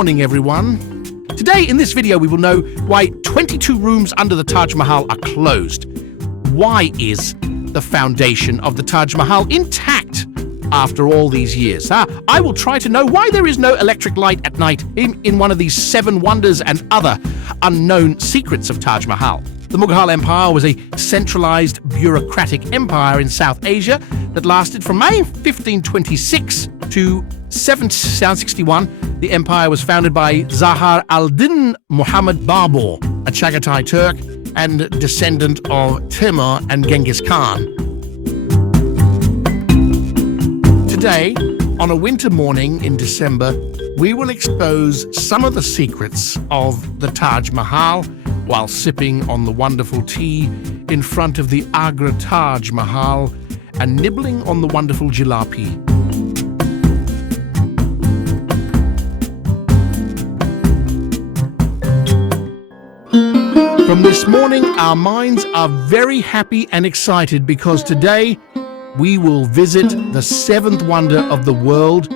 morning, everyone. Today in this video we will know why 22 rooms under the Taj Mahal are closed. Why is the foundation of the Taj Mahal intact after all these years? I will try to know why there is no electric light at night in one of these 7 wonders and other unknown secrets of Taj Mahal. The Mughal Empire was a centralized bureaucratic empire in South Asia that lasted from May 1526 to 1761. The empire was founded by Zahar al-Din Muhammad Babur, a Chagatai Turk and descendant of Timur and Genghis Khan. Today, on a winter morning in December, we will expose some of the secrets of the Taj Mahal while sipping on the wonderful tea in front of the Agra Taj Mahal and nibbling on the wonderful jalapi. From this morning, our minds are very happy and excited because today we will visit the 7th wonder of the world,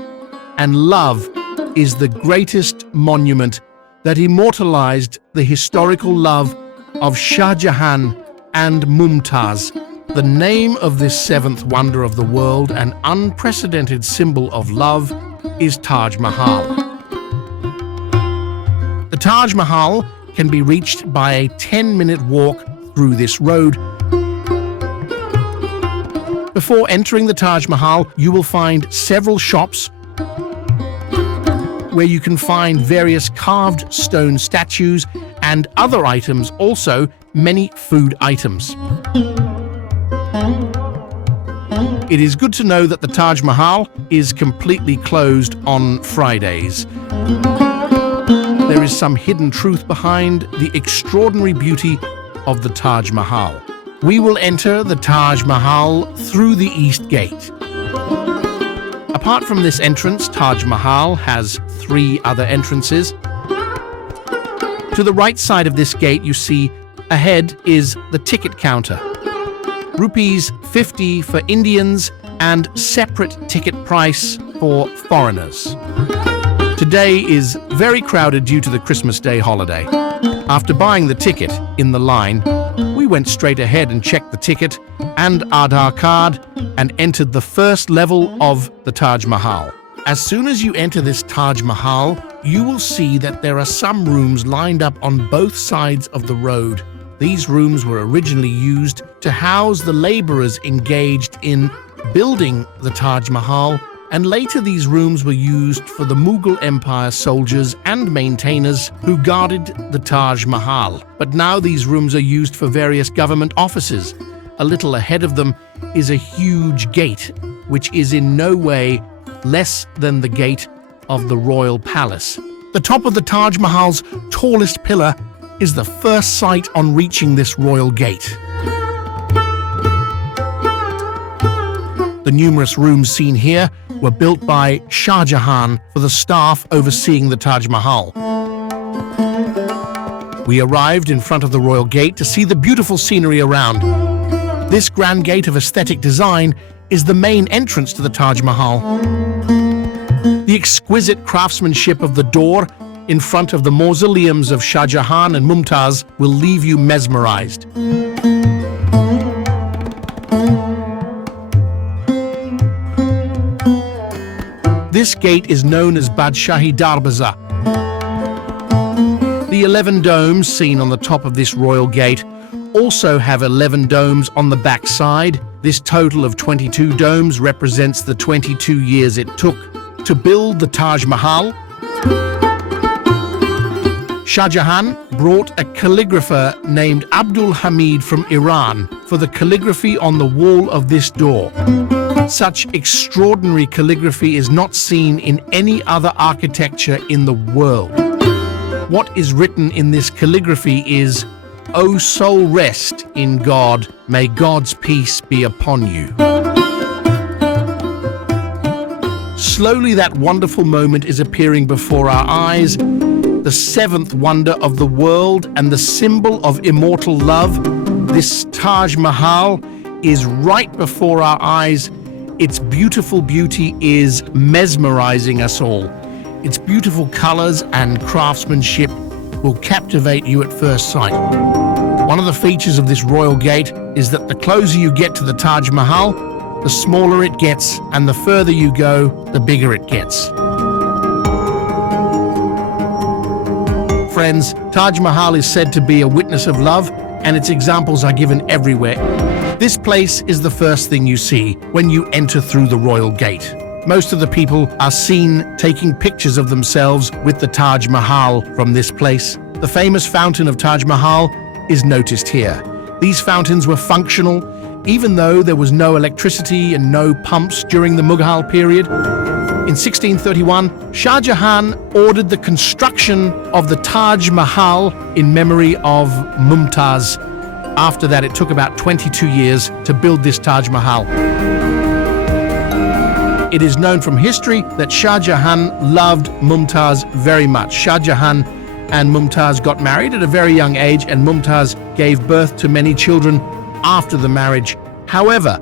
and love is the greatest monument that immortalized the historical love of Shah Jahan and Mumtaz. The name of this 7th wonder of the world, an unprecedented symbol of love, is Taj Mahal. The Taj Mahal can be reached by a 10-minute walk through this road. Before entering the Taj Mahal, you will find several shops where you can find various carved stone statues and other items, also many food items. It is good to know that the Taj Mahal is completely closed on Fridays. There is some hidden truth behind the extraordinary beauty of the Taj Mahal. We will enter the Taj Mahal through the East Gate. Apart from this entrance, Taj Mahal has 3 other entrances. To the right side of this gate, you see ahead is the ticket counter. Rupees 50 for Indians and separate ticket price for foreigners. Today is very crowded due to the Christmas Day holiday. After buying the ticket in the line, we went straight ahead and checked the ticket and Aadhaar card and entered the first level of the Taj Mahal. As soon as you enter this Taj Mahal, you will see that there are some rooms lined up on both sides of the road. These rooms were originally used to house the laborers engaged in building the Taj Mahal, and later these rooms were used for the Mughal Empire soldiers and maintainers who guarded the Taj Mahal. But now these rooms are used for various government offices. A little ahead of them is a huge gate, which is in no way less than the gate of the royal palace. The top of the Taj Mahal's tallest pillar is the first sight on reaching this royal gate. The numerous rooms seen here were built by Shah Jahan for the staff overseeing the Taj Mahal. We arrived in front of the royal gate to see the beautiful scenery around. This grand gate of aesthetic design is the main entrance to the Taj Mahal. The exquisite craftsmanship of the door in front of the mausoleums of Shah Jahan and Mumtaz will leave you mesmerized. This gate is known as Badshahi Darwaza. The 11 domes seen on the top of this royal gate also have 11 domes on the back side. This total of 22 domes represents the 22 years it took to build the Taj Mahal. Shah Jahan brought a calligrapher named Abdul Hamid from Iran for the calligraphy on the wall of this door. Such extraordinary calligraphy is not seen in any other architecture in the world. What is written in this calligraphy is, "O soul, rest in God, may God's peace be upon you." Slowly that wonderful moment is appearing before our eyes, the 7th wonder of the world and the symbol of immortal love. This Taj Mahal is right before our eyes. Its beautiful beauty is mesmerizing us all. Its beautiful colors and craftsmanship will captivate you at first sight. One of the features of this royal gate is that the closer you get to the Taj Mahal, the smaller it gets, and the further you go, the bigger it gets. Friends, Taj Mahal is said to be a witness of love, and its examples are given everywhere. This place is the first thing you see when you enter through the royal gate. Most of the people are seen taking pictures of themselves with the Taj Mahal from this place. The famous fountain of Taj Mahal is noticed here. These fountains were functional, even though there was no electricity and no pumps during the Mughal period. In 1631, Shah Jahan ordered the construction of the Taj Mahal in memory of Mumtaz. After that, it took about 22 years to build this Taj Mahal. It is known from history that Shah Jahan loved Mumtaz very much. Shah Jahan and Mumtaz got married at a very young age, and Mumtaz gave birth to many children after the marriage. However,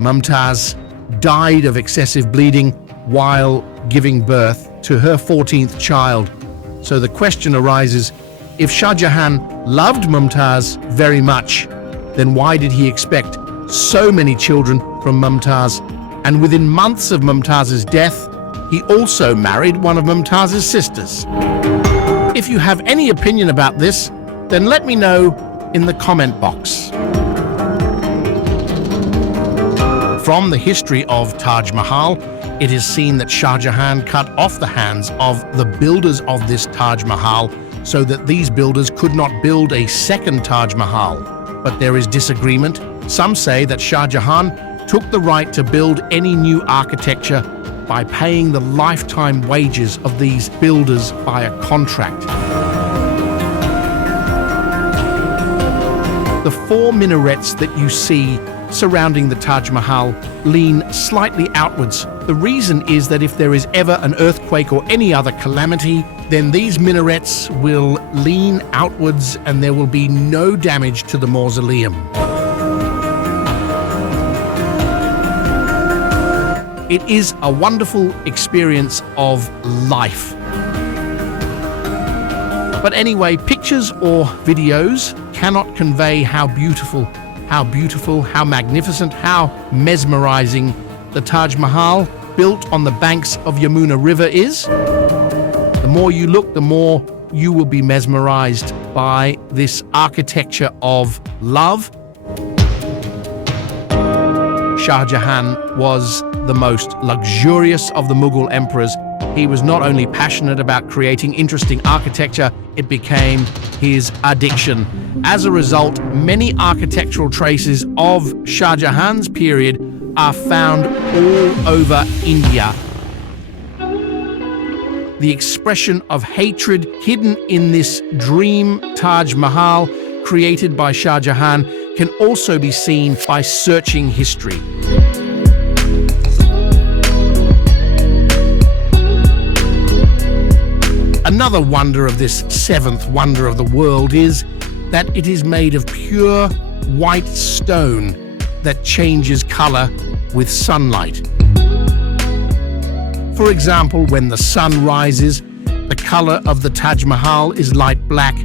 Mumtaz died of excessive bleeding while giving birth to her 14th child. So the question arises, if Shah Jahan loved Mumtaz very much, then why did he expect so many children from Mumtaz? And within months of Mumtaz's death, he also married one of Mumtaz's sisters. If you have any opinion about this, then let me know in the comment box. From the history of Taj Mahal, it is seen that Shah Jahan cut off the hands of the builders of this Taj Mahal so that these builders could not build a second Taj Mahal. But there is disagreement. Some say that Shah Jahan took the right to build any new architecture by paying the lifetime wages of these builders by a contract. The 4 minarets that you see surrounding the Taj Mahal lean slightly outwards. The reason is that if there is ever an earthquake or any other calamity, then these minarets will lean outwards and there will be no damage to the mausoleum. It is a wonderful experience of life. But anyway, pictures or videos cannot convey how beautiful, how magnificent, how mesmerizing the Taj Mahal, built on the banks of Yamuna River, is. The more you look, the more you will be mesmerized by this architecture of love. Shah Jahan was the most luxurious of the Mughal emperors. He was not only passionate about creating interesting architecture, it became his addiction. As a result, many architectural traces of Shah Jahan's period are found all over India. The expression of hatred hidden in this dream Taj Mahal created by Shah Jahan can also be seen by searching history. Another wonder of this 7th wonder of the world is that it is made of pure white stone that changes color with sunlight. For example, when the sun rises, the color of the Taj Mahal is light black.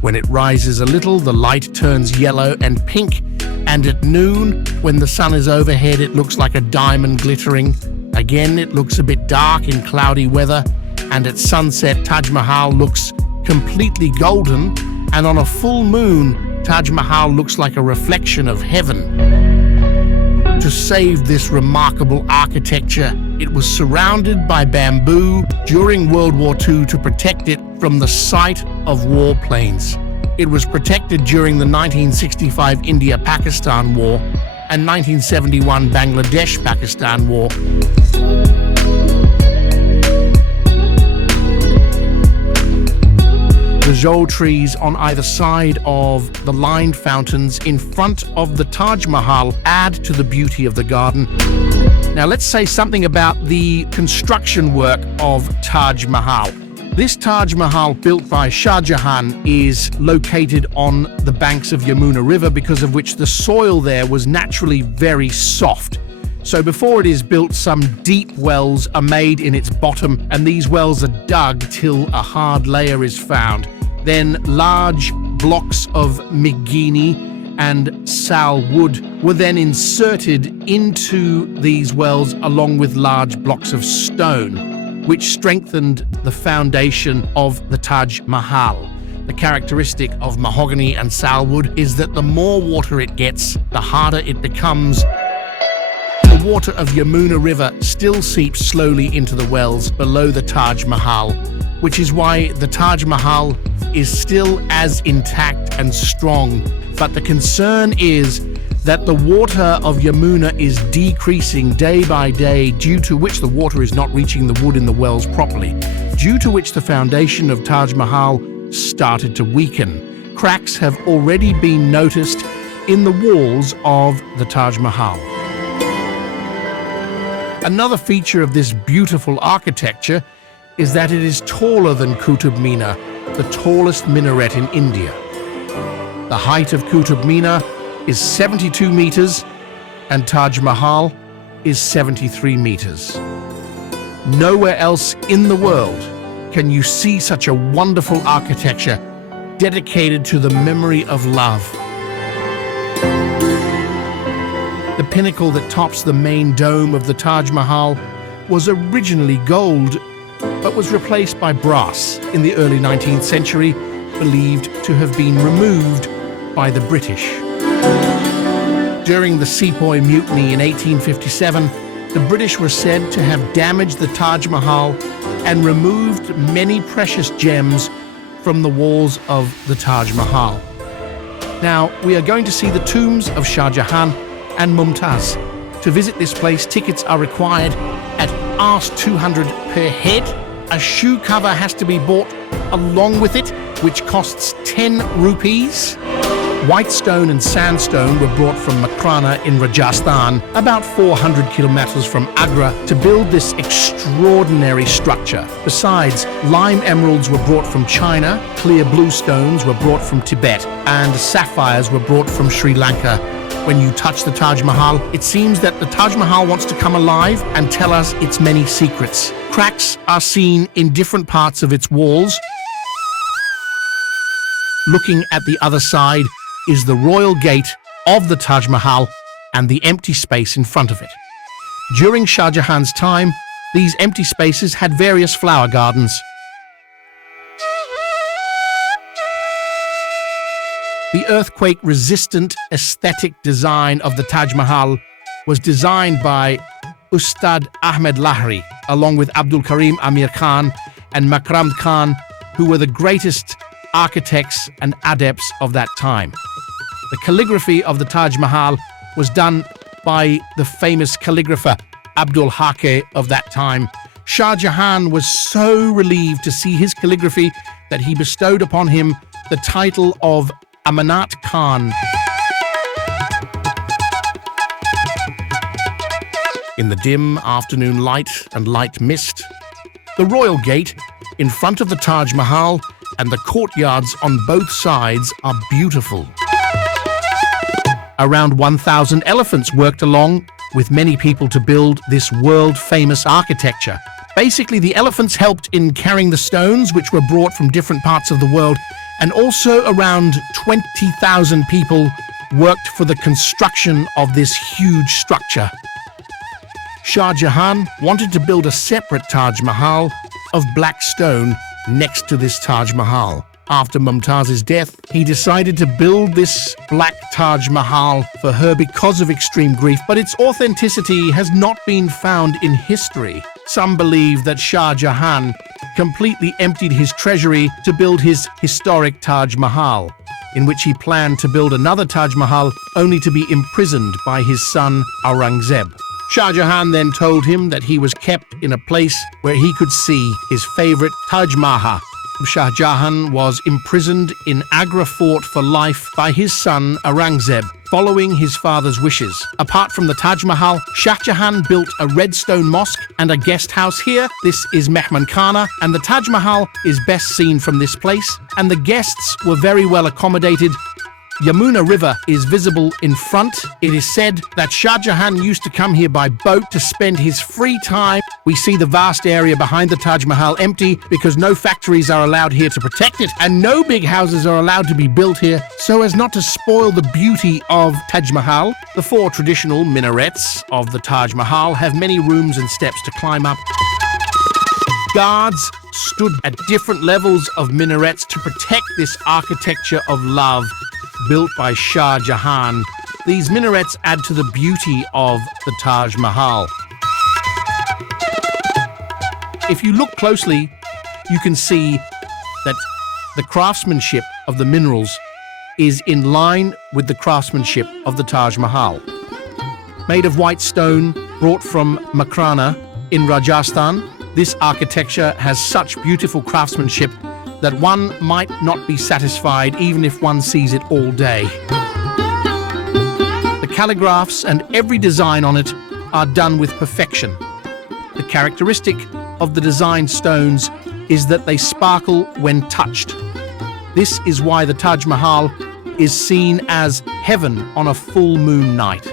When it rises a little, the light turns yellow and pink. And at noon, when the sun is overhead, it looks like a diamond glittering. Again, it looks a bit dark in cloudy weather. And at sunset, Taj Mahal looks completely golden. And on a full moon, Taj Mahal looks like a reflection of heaven. To save this remarkable architecture, it was surrounded by bamboo during World War II to protect it from the sight of warplanes. It was protected during the 1965 India-Pakistan War and 1971 Bangladesh-Pakistan War. The jol trees on either side of the lined fountains in front of the Taj Mahal add to the beauty of the garden. Now let's say something about the construction work of Taj Mahal. This Taj Mahal, built by Shah Jahan, is located on the banks of Yamuna River, because of which the soil there was naturally very soft. So before it is built, some deep wells are made in its bottom, and these wells are dug till a hard layer is found. Then large blocks of migini and sal wood were then inserted into these wells along with large blocks of stone, which strengthened the foundation of the Taj Mahal. The characteristic of mahogany and salwood is that the more water it gets, the harder it becomes. The water of Yamuna River still seeps slowly into the wells below the Taj Mahal, which is why the Taj Mahal is still as intact and strong. But the concern is that the water of Yamuna is decreasing day by day, due to which the water is not reaching the wood in the wells properly, due to which the foundation of Taj Mahal started to weaken. Cracks have already been noticed in the walls of the Taj Mahal. Another feature of this beautiful architecture is that it is taller than Qutb Minar, the tallest minaret in India. The height of Qutb Minar is 72 meters and Taj Mahal is 73 meters. Nowhere else in the world can you see such a wonderful architecture dedicated to the memory of love. The pinnacle that tops the main dome of the Taj Mahal was originally gold, but was replaced by brass in the early 19th century, believed to have been removed by the British. During the Sepoy Mutiny in 1857, the British were said to have damaged the Taj Mahal and removed many precious gems from the walls of the Taj Mahal. Now, we are going to see the tombs of Shah Jahan and Mumtaz. To visit this place, tickets are required at Rs 200 per head. A shoe cover has to be bought along with it, which costs 10 rupees. White stone and sandstone were brought from Makbara in Rajasthan, about 400 kilometers from Agra, to build this extraordinary structure. Besides, lime emeralds were brought from China, clear blue stones were brought from Tibet, and sapphires were brought from Sri Lanka. When you touch the Taj Mahal, it seems that the Taj Mahal wants to come alive and tell us its many secrets. Cracks are seen in different parts of its walls. Looking at the other side is the royal gate of the Taj Mahal and the empty space in front of it. During Shah Jahan's time, these empty spaces had various flower gardens. The earthquake-resistant aesthetic design of the Taj Mahal was designed by Ustad Ahmed Lahiri, along with Abdul Karim Amir Khan and Makram Khan, who were the greatest architects and adepts of that time. The calligraphy of the Taj Mahal was done by the famous calligrapher Abdul Haqi of that time. Shah Jahan was so relieved to see his calligraphy that he bestowed upon him the title of Amanat Khan. In the dim afternoon light and light mist, the royal gate in front of the Taj Mahal and the courtyards on both sides are beautiful. Around 1,000 elephants worked along with many people to build this world-famous architecture. Basically, the elephants helped in carrying the stones, which were brought from different parts of the world, and also around 20,000 people worked for the construction of this huge structure. Shah Jahan wanted to build a separate Taj Mahal of black stone next to this Taj Mahal. After Mumtaz's death, he decided to build this black Taj Mahal for her because of extreme grief, but its authenticity has not been found in history. Some believe that Shah Jahan completely emptied his treasury to build his historic Taj Mahal, in which he planned to build another Taj Mahal only to be imprisoned by his son Aurangzeb. Shah Jahan then told him that he was kept in a place where he could see his favorite Taj Mahal. Shah Jahan was imprisoned in Agra fort for life by his son Aurangzeb, following his father's wishes. Apart from the Taj Mahal, Shah Jahan built a red stone mosque and a guest house here. This is Maheman Khana, and the Taj Mahal is best seen from this place, and the guests were very well accommodated Yamuna River is visible in front. It is said that Shah Jahan used to come here by boat to spend his free time. We see the vast area behind the Taj Mahal empty because no factories are allowed here to protect it, and no big houses are allowed to be built here so as not to spoil the beauty of Taj Mahal. The 4 traditional minarets of the Taj Mahal have many rooms and steps to climb up. Guards stood at different levels of minarets to protect this architecture of love built by Shah Jahan. These minarets add to the beauty of the Taj Mahal. If you look closely, you can see that the craftsmanship of the minerals is in line with the craftsmanship of the Taj Mahal. Made of white stone brought from Makbara in Rajasthan, this architecture has such beautiful craftsmanship that one might not be satisfied even if one sees it all day. The calligraphs and every design on it are done with perfection. The characteristic of the designed stones is that they sparkle when touched. This is why the Taj Mahal is seen as heaven on a full moon night.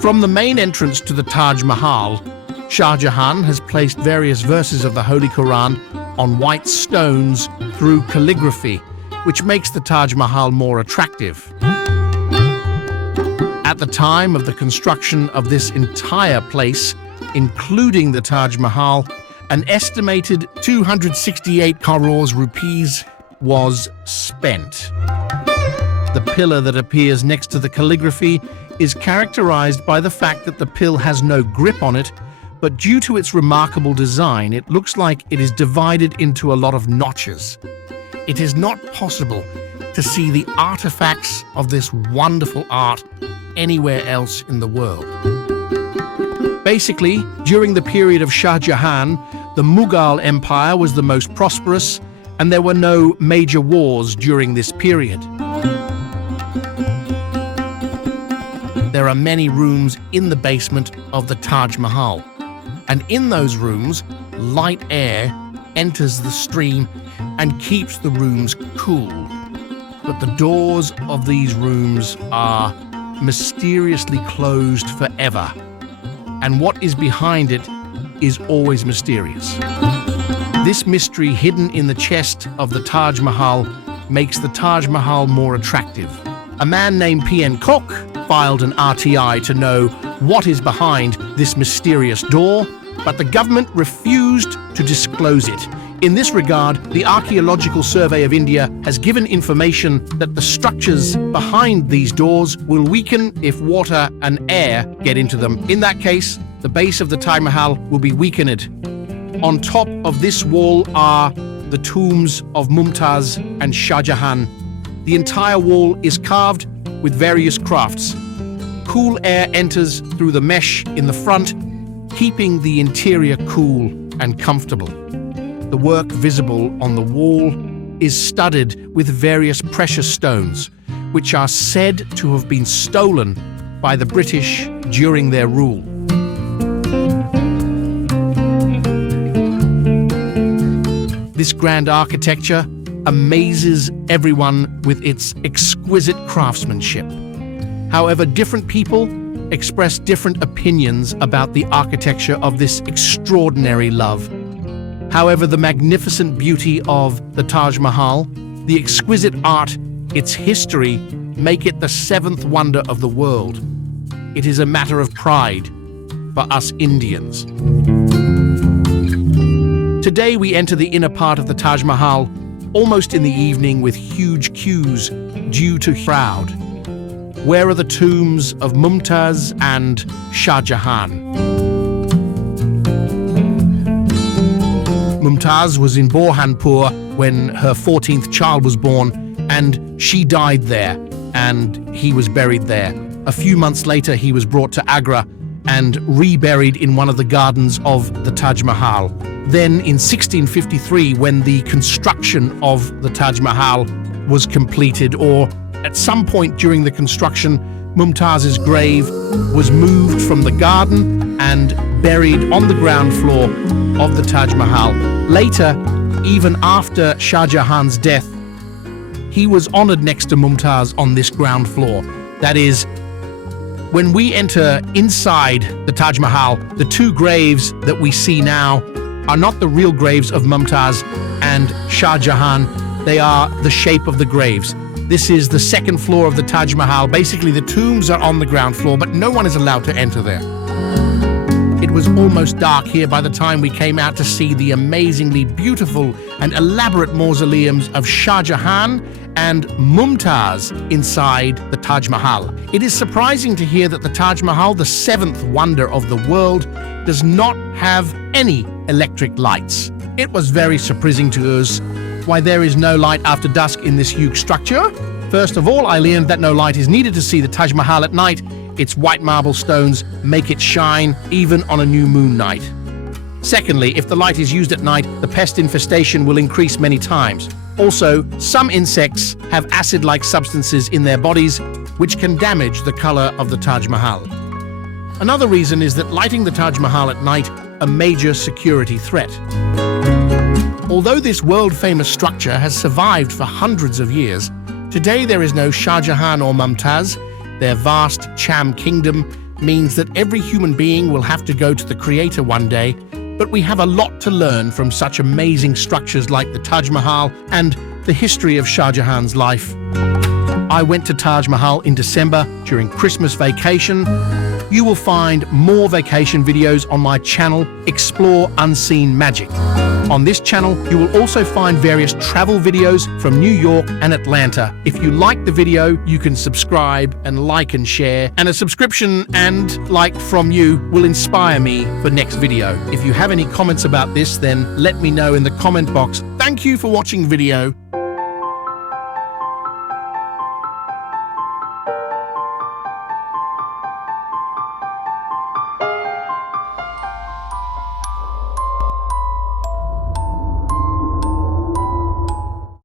From the main entrance to the Taj Mahal, Shah Jahan has placed various verses of the Holy Quran on white stones through calligraphy, which makes the Taj Mahal more attractive. At the time of the construction of this entire place, including the Taj Mahal, an estimated 268 crores rupees was spent. The pillar that appears next to the calligraphy is characterized by the fact that the pill has no grip on it, but due to its remarkable design, it looks like it is divided into a lot of notches. It is not possible to see the artifacts of this wonderful art anywhere else in the world. Basically, during the period of Shah Jahan, the Mughal Empire was the most prosperous, and there were no major wars during this period. There are many rooms in the basement of the Taj Mahal. And in those rooms, light air enters the stream and keeps the rooms cool. But the doors of these rooms are mysteriously closed forever, and what is behind it is always mysterious. This mystery hidden in the chest of the Taj Mahal makes the Taj Mahal more attractive. A man named P.N. Cook filed an RTI to know what is behind this mysterious door, but the government refused to disclose it. In this regard, the Archaeological Survey of India has given information that the structures behind these doors will weaken if water and air get into them. In that case, the base of the Taj Mahal will be weakened. On top of this wall are the tombs of Mumtaz and Shah Jahan. The entire wall is carved with various crafts. Cool air enters through the mesh in the front, keeping the interior cool and comfortable. The work visible on the wall is studded with various precious stones, which are said to have been stolen by the British during their rule. This grand architecture amazes everyone with its exquisite craftsmanship. However, different people express different opinions about the architecture of this extraordinary love. However, the magnificent beauty of the Taj Mahal, the exquisite art, its history, make it the 7th wonder of the world. It is a matter of pride for us Indians. Today we enter the inner part of the Taj Mahal almost in the evening with huge queues due to crowd. Where are the tombs of Mumtaz and Shah Jahan? Mumtaz was in Burhanpur when her 14th child was born, and she died there, and he was buried there. A few months later, he was brought to Agra and reburied in one of the gardens of the Taj Mahal. Then in 1653, when the construction of the Taj Mahal was completed, or at some point during the construction, Mumtaz's grave was moved from the garden and buried on the ground floor of the Taj Mahal. Later, even after Shah Jahan's death, he was honored next to Mumtaz on this ground floor. That is, when we enter inside the Taj Mahal, the two graves that we see now are not the real graves of Mumtaz and Shah Jahan. They are the shape of the graves. This is the second floor of the Taj Mahal. Basically, the tombs are on the ground floor, but no one is allowed to enter there. It was almost dark here by the time we came out to see the amazingly beautiful and elaborate mausoleums of Shah Jahan and Mumtaz inside the Taj Mahal. It is surprising to hear that the Taj Mahal, the seventh wonder of the world, does not have any electric lights. It was very surprising to us why there is no light after dusk in this huge structure. First of all, I learned that no light is needed to see the Taj Mahal at night. Its white marble stones make it shine even on a new moon night. Secondly, if the light is used at night, the pest infestation will increase many times. Also, some insects have acid-like substances in their bodies which can damage the color of the Taj Mahal. Another reason is that lighting the Taj Mahal at night a major security threat. Although this world-famous structure has survived for hundreds of years, today there is no Shah Jahan or Mumtaz. Their vast Cham kingdom means that every human being will have to go to the Creator one day, but we have a lot to learn from such amazing structures like the Taj Mahal and the history of Shah Jahan's life. I went to Taj Mahal in December during Christmas vacation. You will find more vacation videos on my channel, Explore Unseen Magic. On this channel, you will also find various travel videos from New York and Atlanta. If you like the video, you can subscribe and like and share. And a subscription and like from you will inspire me for next video. If you have any comments about this, then let me know in the comment box. Thank you for watching video.